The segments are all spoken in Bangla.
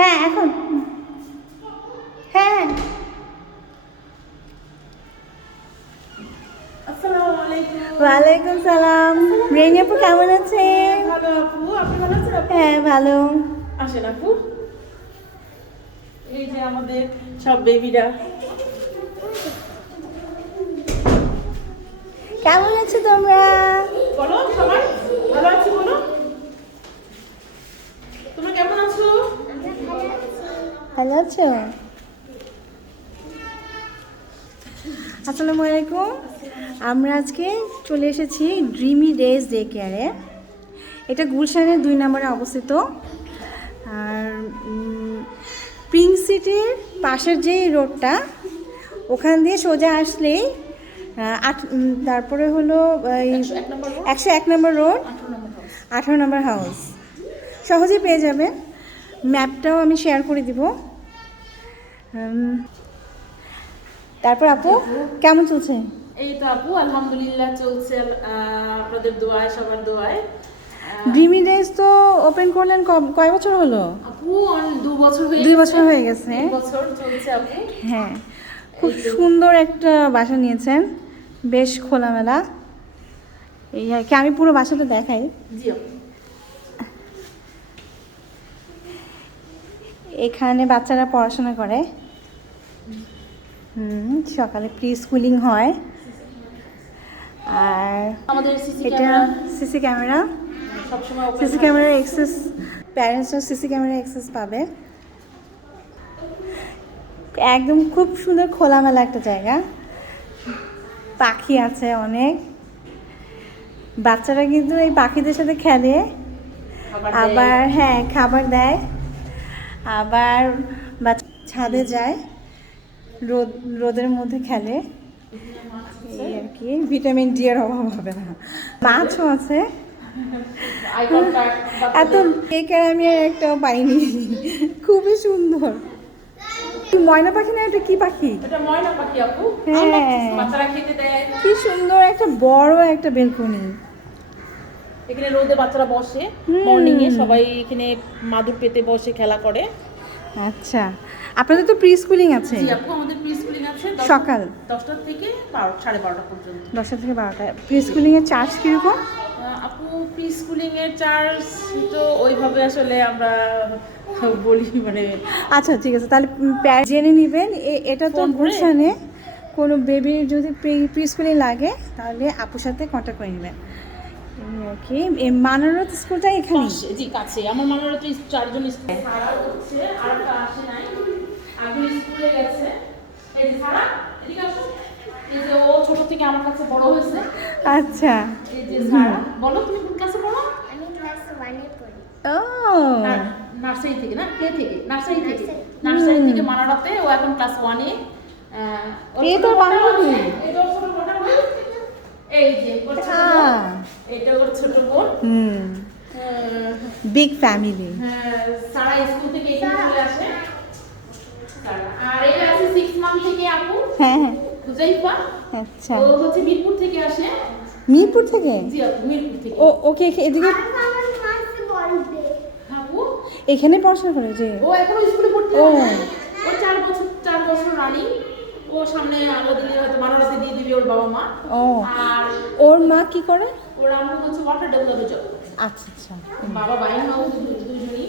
হ্যাঁ এখন হ্যাঁ আসসালামু আলাইকুম। ওয়ালাইকুম সালাম। রেনি আপু কেমন আছেন? ভালো আপু, আপনি ভালো আছেন আপু? হ্যাঁ ভালো। আসেন আপু। এই যে আমাদের সব বেবিরা। কেমন আছো তোমরা? বলো সবাই ভালো আছি বলো। তোমরা কেমন আছো? ভালো আছো? আসসালামু আলাইকুম। আমরা আজকে চলে এসেছি ড্রিমি ডেজ ডে কেয়ারে। এটা গুলশানের 2 নম্বরে অবস্থিত। আর পিঙ্ক সিটির পাশের যে রোডটা, ওখান দিয়ে সোজা আসলেই তারপরে হলো 101 নম্বর রোড, 18 নম্বর হাউস। সহজেই পেয়ে যাবেন। ম্যাপটাও আমি শেয়ার করে দিব। তারপর আপু কেমন চলছে? এই তো আপু আলহামদুলিল্লাহ চলছে, আপনাদের দোয়ায় সবার দোয়ায়। ড্রিমি ডেজ তো ওপেন করলেন কয় বছর হলো? আপু 2 বছর হয়ে 2 বছর হয়ে গেছে। 2 বছর চলছে আপু। হ্যাঁ, খুব সুন্দর একটা বাসা নিয়েছেন, বেশ খোলামেলা। এই আর কি, আমি পুরো বাসাটা দেখাই। জি আপু। এখানে বাচ্চারা পড়াশোনা করে। সকালে প্রি স্কুলিং হয়। আর আমাদের সিসি এটা ক্যামেরা সিসি ক্যামেরা, সবসময় ওপেন সিসি ক্যামেরার অ্যাক্সেস, প্যারেন্টসরা সিসি ক্যামেরার অ্যাক্সেস পাবে। একদম খুব সুন্দর খোলামেলা একটা জায়গা। পাখি আছে অনেক। বাচ্চারা কিন্তু এই পাখিদের সাথে খেলে, আবার হ্যাঁ খাবার দেয়, আবার ছাদে যায়, রোদের মধ্যে খেলে। এই আর কি, ভিটামিন ডি এর অভাব হবে না। মাছও আছে। এত কেকের আমি আর একটাও পাইনি। খুবই সুন্দর। ময়না পাখি না, এটা কি পাখি? এটা ময়না পাখি আপু। হ্যাঁ, বাচ্চারা খেতে দেয়। কি সুন্দর একটা বড় একটা বেলকনি। এখানে রোদে বাচ্চারা বসে, মর্নিং এ সবাই এখানে মাদুর পেতে বসে খেলা করে। আচ্ছা, আপনাদের তো প্রি স্কুলিং আছে? জি আপু, আমাদের প্রি স্কুলিং আছে সকাল 10টা থেকে 12:30 পর্যন্ত। 10টা থেকে 12টা। প্রি স্কুলিং এর চার্জ কিরকম? আপু প্রি স্কুলিং এর চার্জ তো ওইভাবে আসলে আমরা বলি মানে। আচ্ছা ঠিক আছে, তাহলে জেনে নেবেন। এটা তো গুলশানে কোনো বেবির যদি প্রি স্কুলিং লাগে তাহলে আপুর সাথে কন্ট্যাক্ট করে নেবেন। কি মানরত স্কুলটা এখানে? জি কাছে। আমার মনে হচ্ছে 4জন সারা হচ্ছে, আরেকটা আসে নাই, আগে স্কুলে গেছে। এই যে সারা, এদিকে আসো। এই যে ও ছোট থেকে আমার কাছে বড় হয়েছে। আচ্ছা, এই যে সারা, বলো তুমি কোন ক্লাসে পড়ো? আমি ক্লাস 1 এ পড়ি। ও নার্সারি থেকে না, প্লে থেকে, নার্সারি থেকে মানারাতে। ও এখন ক্লাস 1 এ। এই তো বান্ধবী। এই তো ছোট বোনটা বল। এই যে ওর ছোট বোন, এটা ওর ছোট বোন। Big family. হ্যাঁ, সারা স্কুল থেকে এখানে চলে আসে। আর এটা আছে 6 মান্থ থেকে আপু। হ্যাঁ হ্যাঁ, হুজাইফা। আচ্ছা। ও হচ্ছে মিরপুর থেকে আসে। মিরপুর থেকে? জি আপু, মিরপুর থেকে। ওকে এদিকে আমার ক্লাসে বলবে। আপু এখানে পড়াশোনা করে যে? ও এখনো স্কুলে পড়তে ও। যায়। ও 4 বছর রানিং। ও সামনে ওদের হয়তো মানারাতে দিয়ে দিবে ওর বাবা মা। ও, আর ওর মা কি করে? ওর আম্মু হচ্ছে ওয়াটার ডেভেলপে জব করে। আচ্ছা আচ্ছা। বাবা বাইন হাউস, দুজনই।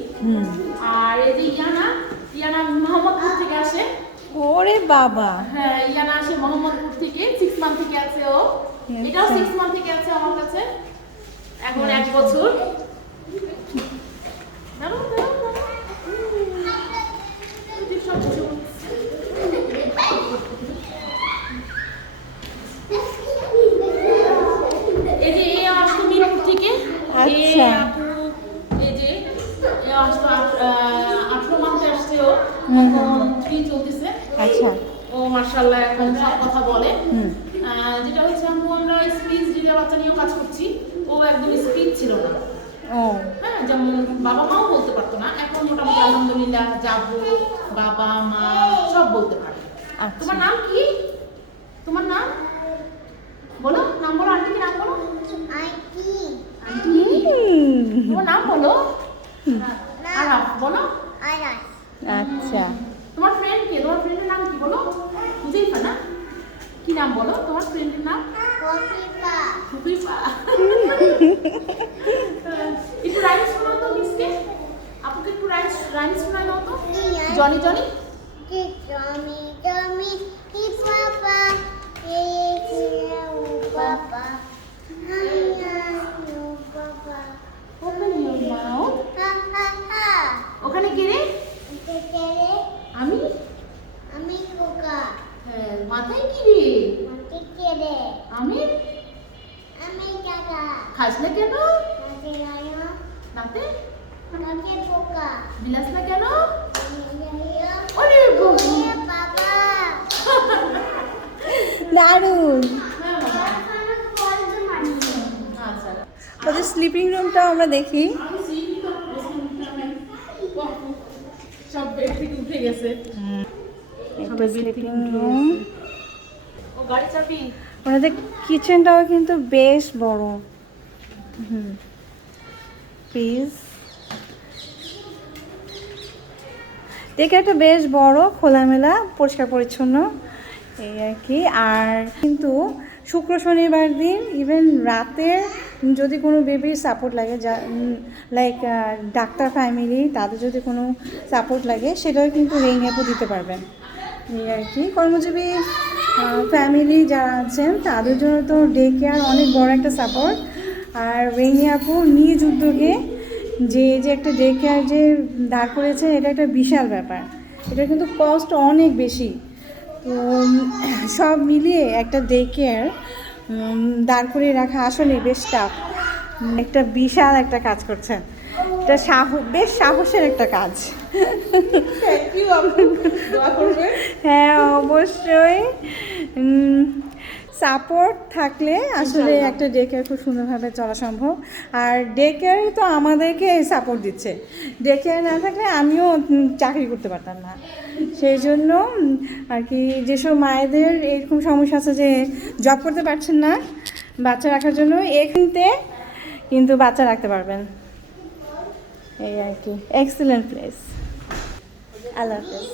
আর এই যে ইয়ানা মোহাম্মদপুর থেকে আসে। ওরে বাবা। হ্যাঁ, ইয়ানা আসে মোহাম্মদপুর থেকে, 6 মান্থ থেকে আছে ও। এটাও 6 মান্থ থেকে আছে আমার কাছে, এখন 1 বছর। দাঁড়াও, দাঁড়াও, দাঁড়াও। এই যে সব কিছু। এই যে এ আসতো মিরপুর থেকে। আচ্ছা। আপু এই যে এ আসতো 18 মান্থে আসছে ও, এখন 3 চলতেছে। আচ্ছা। ও মাশাআল্লাহ এখন সব কথা বলে। যেটা হচ্ছে আমরা স্পিচ যেটা বাচ্চা নিয়েও কাজ করছি, ও একদম স্পিচ ছিল না। ও হ্যাঁ, যেমন বাবা মাও বলতে পারতো না, এখন মোটামুটি আলহামদুলিল্লাহ যাবো, বাবা মা সব বলতে পারে। আচ্ছা। তোমার নাম কি? তোমার নাম বলো, নাম বলো, আন্টি কি নাম বলো? আন্টি। আন্টি তোমার নাম বলো। আরাফ বলো। আরাস। আচ্ছা, তোমার ফ্রেন্ড কে? তোমার ফ্রেন্ডের নাম কি বলো? হুজাইফা না? কি নাম বলো তোমার ফ্রেন্ডের নাম? কপিপা হুজাইফা। একটু রাইমস শোনাও তো মিসকে। আপুকে একটু রাইমস শোনাও দাও তো। Johnny Johnny. Tommy, Tommy, he papa, he papa, papa. Open your mouth. Ha ha ha. ওখানে কে রে? Kekere, আমি? ami kuka, হ্যাঁ, মাথায় কি রে? kekere, আমি? ami kaka, খাস না কেন? nasi layo, নাতে? kake kuka, বিলাস না কেন? layo, ওরে বাবা। papa. দারুণ। হ্যাঁ বাবা। আচ্ছা। ওদের স্লিপিং রুমটাও আমরা দেখি। আমি সিন তো বাহ, সব বেড থেকে উঠে গেছে। একটা স্লিপিং রুম। ও গাড়ি চাবি। ওনাদের কিচেনটাও কিন্তু বেশ বড়। প্লিজ দেখে একটা বেশ বড়, খোলামেলা, পরিষ্কার পরিচ্ছন্ন, এই আর কি। আর কিন্তু শুক্র শনিবার দিন ইভেন রাতের যদি কোনো বেবির সাপোর্ট লাগে, যা লাইক ডাক্তার ফ্যামিলি, তাদের যদি কোনো সাপোর্ট লাগে সেটাও কিন্তু রেইনিয়াপু দিতে পারবেন, এই আর কি। কর্মজীবী ফ্যামিলি যারা আছেন তাদের জন্য তো ডে কেয়ার অনেক বড় একটা সাপোর্ট। আর রেইনিয়াপু নিজ উদ্যোগে যে একটা ডে কেয়ার যে দাঁড় করেছেন, এটা একটা বিশাল ব্যাপার। এটা কিন্তু কস্ট অনেক বেশি। তো সব মিলিয়ে একটা ডে কেয়ার দাঁড় করিয়ে রাখা আসলে বেশ টাফ, একটা বিশাল একটা কাজ করছেন। এটা বেশ সাহসের একটা কাজ। থ্যাংক ইউ আপু, দোয়া করবেন। হ্যাঁ অবশ্যই, সাপোর্ট থাকলে আসলে একটা ডে কেয়ার খুব সুন্দরভাবে চলা সম্ভব। আর ডে কেয়ারই তো আমাদেরকে সাপোর্ট দিচ্ছে, ডে কেয়ার না থাকলে আমিও চাকরি করতে পারতাম না। সেই জন্য আর কি, যেসব মায়েদের এরকম সমস্যা আছে যে জব করতে পারছেন না বাচ্চা রাখার জন্য, এখানতে কিন্তু বাচ্চা রাখতে পারবেন, এই আর কি। Excellent place. আল্লাহ হাফেজ।